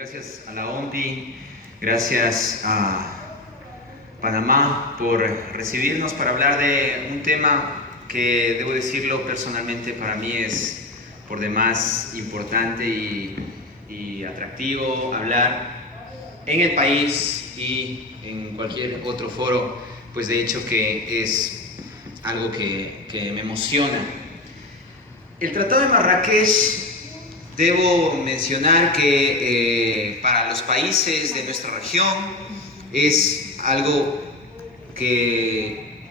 Gracias a la OMPI, gracias a Panamá por recibirnos para hablar de un tema que, debo decirlo personalmente, para mí es por demás importante y atractivo hablar en el país y en cualquier otro foro, pues de hecho que es algo que me emociona. El Tratado de Marrakech, debo mencionar que para los países de nuestra región es algo que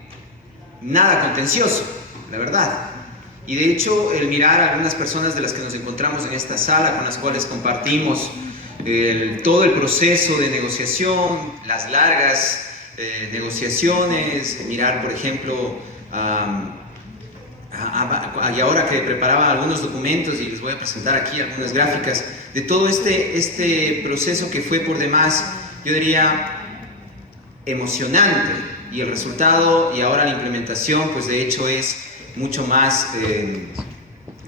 nada contencioso, la verdad. Y de hecho, el mirar a algunas personas de las que nos encontramos en esta sala, con las cuales compartimos todo el proceso de negociación, las largas negociaciones, mirar, por ejemplo, y ahora que preparaba algunos documentos y les voy a presentar aquí algunas gráficas de todo este proceso que fue por demás, yo diría, emocionante, y el resultado y ahora la implementación, pues de hecho es mucho más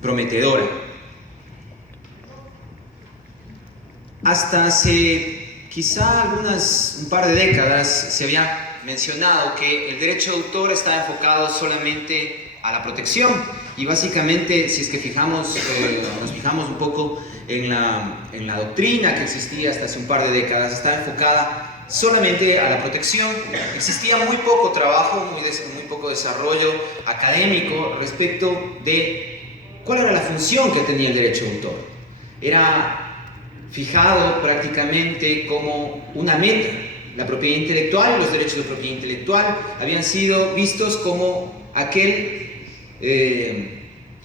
prometedora. Hasta hace quizá un par de décadas se había mencionado que el derecho de autor está enfocado solamente a la protección, y básicamente, si es que nos fijamos un poco en la doctrina que existía hasta hace un par de décadas, estaba enfocada solamente a la protección. Existía muy poco trabajo, muy poco desarrollo académico respecto de cuál era la función que tenía el derecho de autor. Era fijado prácticamente como una meta. La propiedad intelectual, los derechos de propiedad intelectual habían sido vistos como aquel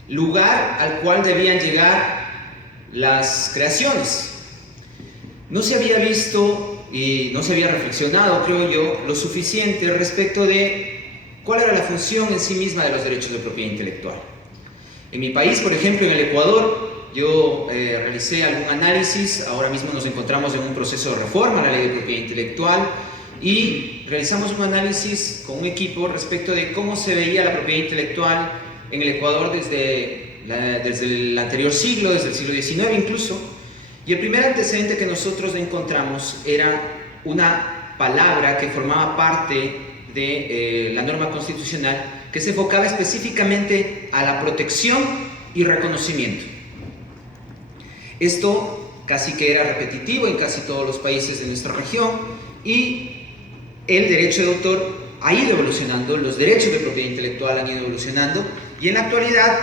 lugar al cual debían llegar las creaciones. No se había visto y no se había reflexionado, creo yo, lo suficiente respecto de cuál era la función en sí misma de los derechos de propiedad intelectual. En mi país, por ejemplo, en el Ecuador, yo realicé algún análisis. Ahora mismo nos encontramos en un proceso de reforma a la ley de propiedad intelectual y realizamos un análisis con un equipo respecto de cómo se veía la propiedad intelectual en el Ecuador desde el anterior siglo, desde el siglo XIX incluso. Y el primer antecedente que nosotros encontramos era una palabra que formaba parte de la norma constitucional que se enfocaba específicamente a la protección y reconocimiento. Esto casi que era repetitivo en casi todos los países de nuestra región, y el derecho de autor ha ido evolucionando, los derechos de propiedad intelectual han ido evolucionando, y en la actualidad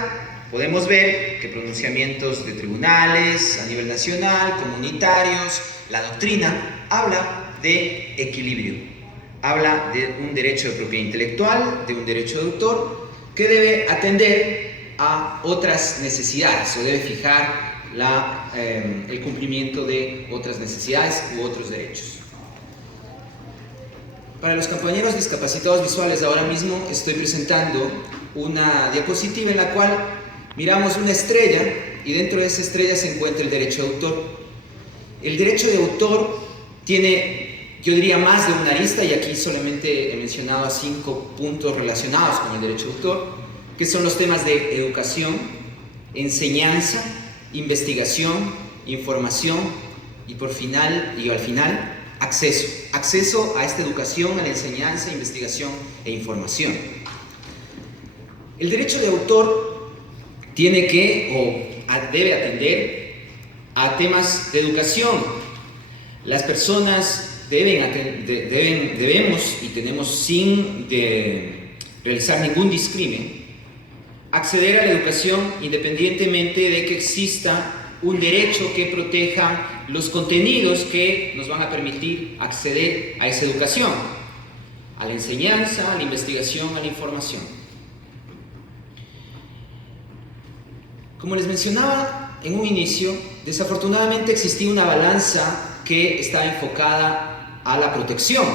podemos ver que pronunciamientos de tribunales a nivel nacional, comunitarios, la doctrina habla de equilibrio, habla de un derecho de propiedad intelectual, de un derecho de autor que debe atender a otras necesidades o debe fijar el cumplimiento de otras necesidades u otros derechos. Para los compañeros discapacitados visuales, ahora mismo estoy presentando una diapositiva en la cual miramos una estrella y dentro de esa estrella se encuentra el derecho de autor. El derecho de autor tiene, yo diría, más de una arista, y aquí solamente he mencionado 5 puntos relacionados con el derecho de autor, que son los temas de educación, enseñanza, investigación, información y al final acceso a esta educación, a la enseñanza, investigación e información. El derecho de autor debe atender a temas de educación. Las personas debemos y tenemos, sin realizar ningún discrimen, acceder a la educación independientemente de que exista un derecho que proteja los contenidos que nos van a permitir acceder a esa educación, a la enseñanza, a la investigación, a la información. Como les mencionaba en un inicio, desafortunadamente existía una balanza que estaba enfocada a la protección,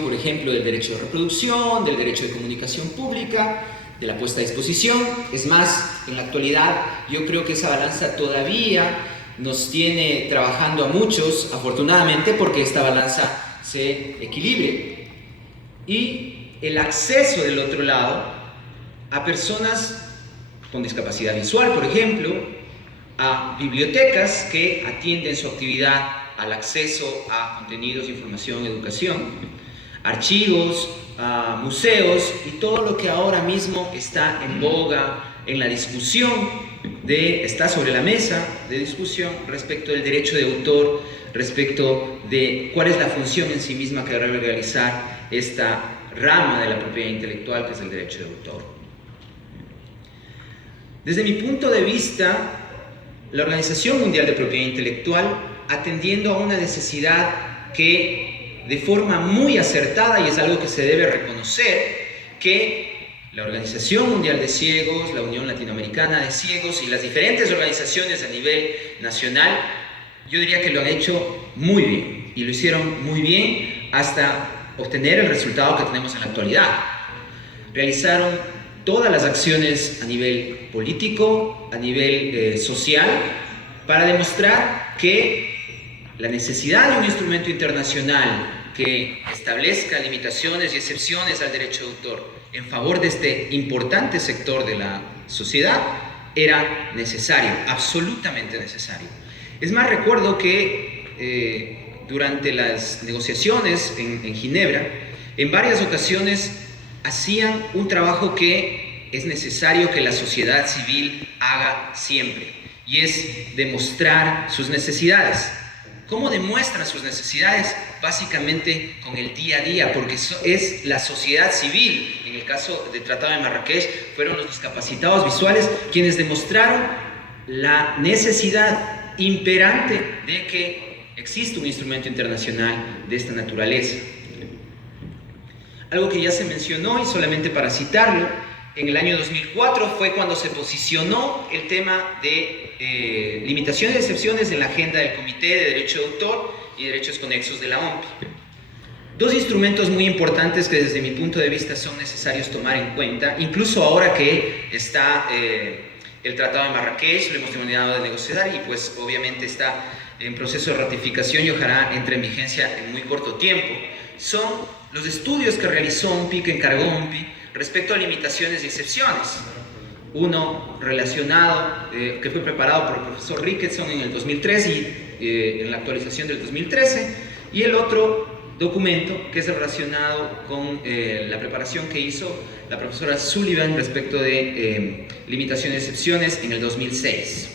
por ejemplo, del derecho de reproducción, del derecho de comunicación pública, de la puesta a disposición. Es más, en la actualidad yo creo que esa balanza todavía nos tiene trabajando a muchos, afortunadamente, porque esta balanza se equilibre. Y el acceso del otro lado a personas con discapacidad visual, por ejemplo, a bibliotecas que atienden su actividad al acceso a contenidos, información, educación, archivos, museos y todo lo que ahora mismo está en boga en la discusión, está sobre la mesa de discusión respecto del derecho de autor, respecto de cuál es la función en sí misma que debe realizar esta rama de la propiedad intelectual, que es el derecho de autor. Desde mi punto de vista, la Organización Mundial de Propiedad Intelectual, atendiendo a una necesidad que de forma muy acertada, y es algo que se debe reconocer, que la Organización Mundial de Ciegos, la Unión Latinoamericana de Ciegos y las diferentes organizaciones a nivel nacional, yo diría que lo han hecho muy bien, y lo hicieron muy bien hasta obtener el resultado que tenemos en la actualidad. Realizaron todas las acciones a nivel político, a nivel social, para demostrar que la necesidad de un instrumento internacional que establezca limitaciones y excepciones al derecho de autor en favor de este importante sector de la sociedad era necesario, absolutamente necesario. Es más, recuerdo que durante las negociaciones en Ginebra, en varias ocasiones hacían un trabajo que es necesario que la sociedad civil haga siempre, y es demostrar sus necesidades. ¿Cómo demuestran sus necesidades? Básicamente con el día a día, porque es la sociedad civil, en el caso del Tratado de Marrakech, fueron los discapacitados visuales quienes demostraron la necesidad imperante de que existe un instrumento internacional de esta naturaleza. Algo que ya se mencionó, y solamente para citarlo, en el año 2004 fue cuando se posicionó el tema de limitaciones y excepciones en la agenda del Comité de Derecho de Autor y Derechos Conexos de la OMPI. Dos instrumentos muy importantes que desde mi punto de vista son necesarios tomar en cuenta, incluso ahora que está el Tratado de Marrakech, lo hemos terminado de negociar y pues obviamente está en proceso de ratificación y ojalá entre en vigencia en muy corto tiempo, son los estudios que realizó OMPI, que encargó OMPI, respecto a limitaciones y excepciones. Uno relacionado, que fue preparado por el profesor Ricketson en el 2013 y en la actualización del 2013, y el otro documento que es relacionado con la preparación que hizo la profesora Sullivan respecto de limitaciones y excepciones en el 2006.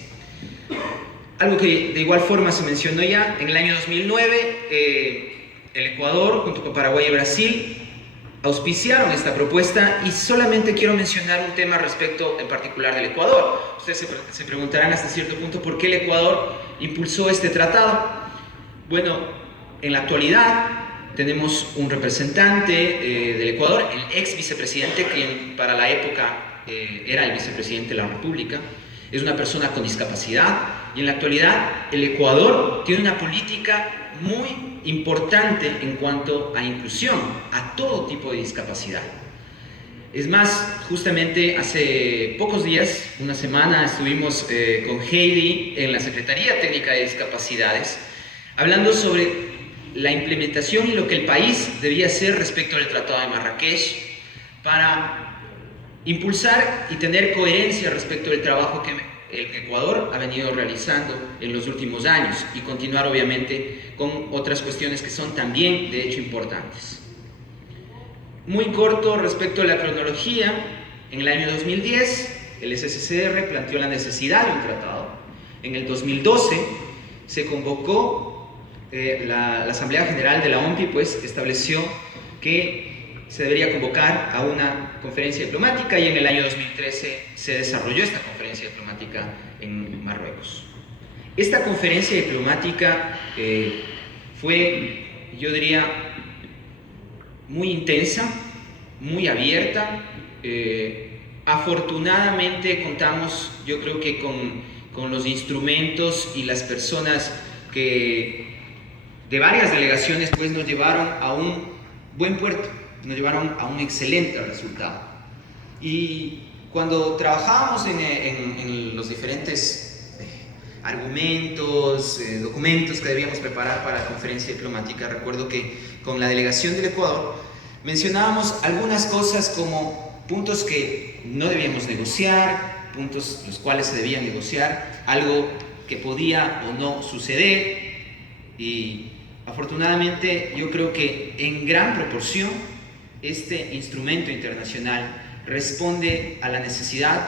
Algo que de igual forma se mencionó ya, en el año 2009, el Ecuador junto con Paraguay y Brasil auspiciaron esta propuesta, y solamente quiero mencionar un tema respecto en particular del Ecuador. Ustedes se preguntarán hasta cierto punto por qué el Ecuador impulsó este tratado. Bueno, en la actualidad tenemos un representante del Ecuador, el ex vicepresidente, quien para la época era el vicepresidente de la República. Es una persona con discapacidad, y en la actualidad el Ecuador tiene una política muy importante en cuanto a inclusión a todo tipo de discapacidad. Es más, justamente hace pocos días, una semana, estuvimos con Heidi en la Secretaría Técnica de Discapacidades hablando sobre la implementación y lo que el país debía hacer respecto al Tratado de Marrakech para impulsar y tener coherencia respecto del trabajo que el Ecuador ha venido realizando en los últimos años, y continuar obviamente con otras cuestiones que son también de hecho importantes. Muy corto respecto a la cronología, en el año 2010 el SCCR planteó la necesidad de un tratado. En el 2012 se convocó la Asamblea General de la OMPI, pues estableció que se debería convocar a una conferencia diplomática, y en el año 2013 se desarrolló esta conferencia diplomática en Marruecos. Esta conferencia diplomática fue, yo diría, muy intensa, muy abierta. Afortunadamente contamos, yo creo que con los instrumentos y las personas que de varias delegaciones pues nos llevaron a un buen puerto, nos llevaron a un excelente resultado. Y cuando trabajábamos en los diferentes argumentos, documentos que debíamos preparar para la conferencia diplomática, recuerdo que con la delegación del Ecuador mencionábamos algunas cosas como puntos que no debíamos negociar, puntos los cuales se debía negociar, algo que podía o no suceder, y afortunadamente yo creo que en gran proporción este instrumento internacional responde a la necesidad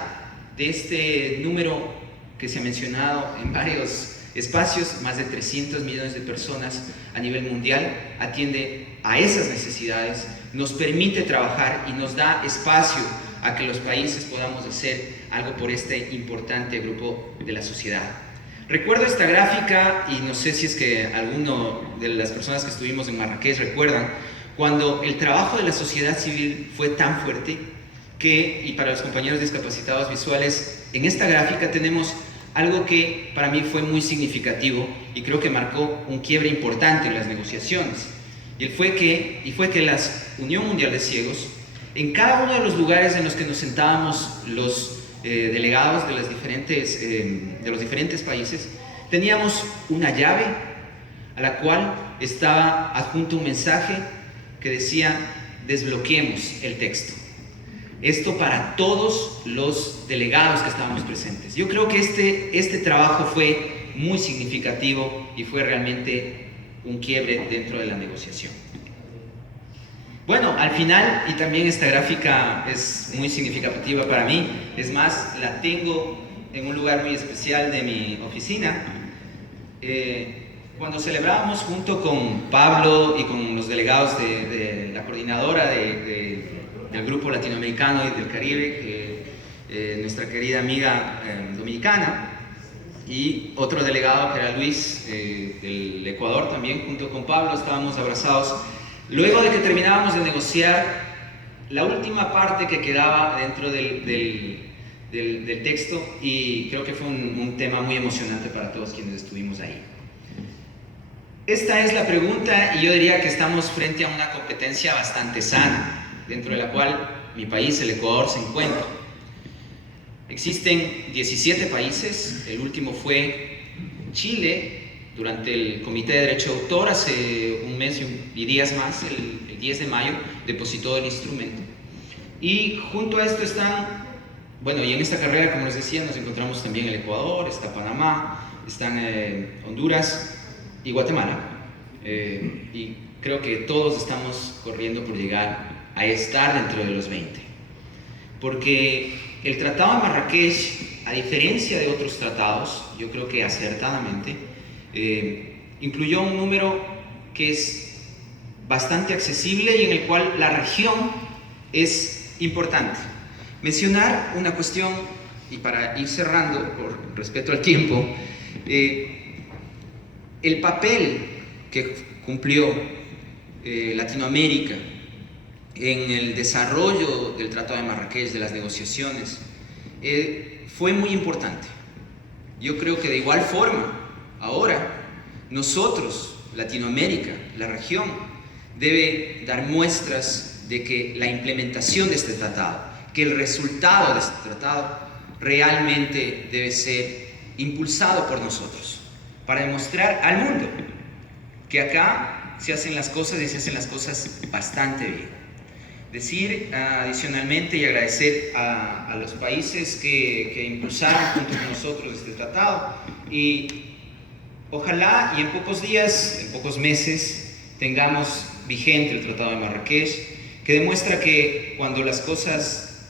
de este número que se ha mencionado en varios espacios, más de 300 millones de personas a nivel mundial, atiende a esas necesidades, nos permite trabajar y nos da espacio a que los países podamos hacer algo por este importante grupo de la sociedad. Recuerdo esta gráfica, y no sé si es que alguno de las personas que estuvimos en Marrakech recuerdan, cuando el trabajo de la sociedad civil fue tan fuerte que, y para los compañeros discapacitados visuales, en esta gráfica tenemos algo que para mí fue muy significativo y creo que marcó un quiebre importante en las negociaciones. Y fue que la Unión Mundial de Ciegos, en cada uno de los lugares en los que nos sentábamos los delegados de los diferentes países, teníamos una llave a la cual estaba adjunto un mensaje que decía: desbloqueemos el texto. Esto para todos los delegados que estábamos presentes. Yo creo que este trabajo fue muy significativo y fue realmente un quiebre dentro de la negociación. Bueno, al final, y también esta gráfica es muy significativa para mí, es más, la tengo en un lugar muy especial de mi oficina. Cuando celebrábamos junto con Pablo y con los delegados de la coordinadora del grupo latinoamericano y del Caribe, nuestra querida amiga dominicana, y otro delegado que era Luis del Ecuador también, junto con Pablo, estábamos abrazados. Luego de que terminábamos de negociar, la última parte que quedaba dentro del texto, y creo que fue un tema muy emocionante para todos quienes estuvimos ahí. Esta es la pregunta, y yo diría que estamos frente a una competencia bastante sana, dentro de la cual mi país, el Ecuador, se encuentra. Existen 17 países, el último fue Chile, durante el Comité de Derecho de Autor, hace un mes y días más, el 10 de mayo, depositó el instrumento. Y junto a esto están, bueno, y en esta carrera, como les decía, nos encontramos también el Ecuador, está Panamá, están Honduras y Guatemala. Y creo que todos estamos corriendo por llegar a estar dentro de los 20. Porque el Tratado de Marrakech, a diferencia de otros tratados, yo creo que acertadamente, incluyó un número que es bastante accesible y en el cual la región es importante. Mencionar una cuestión, y para ir cerrando por respeto al tiempo, el papel que cumplió Latinoamérica en el desarrollo del Tratado de Marrakech, de las negociaciones, fue muy importante. Yo creo que de igual forma, ahora, nosotros, Latinoamérica, la región, debe dar muestras de que la implementación de este tratado, que el resultado de este tratado realmente debe ser impulsado por nosotros, para demostrar al mundo que acá se hacen las cosas y se hacen las cosas bastante bien. Decir adicionalmente y agradecer a los países que impulsaron junto con nosotros este tratado, y ojalá y en pocos días, en pocos meses, tengamos vigente el Tratado de Marrakech, que demuestra que cuando las cosas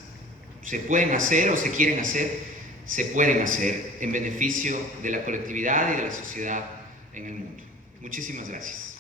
se pueden hacer o se quieren hacer, se pueden hacer en beneficio de la colectividad y de la sociedad en el mundo. Muchísimas gracias.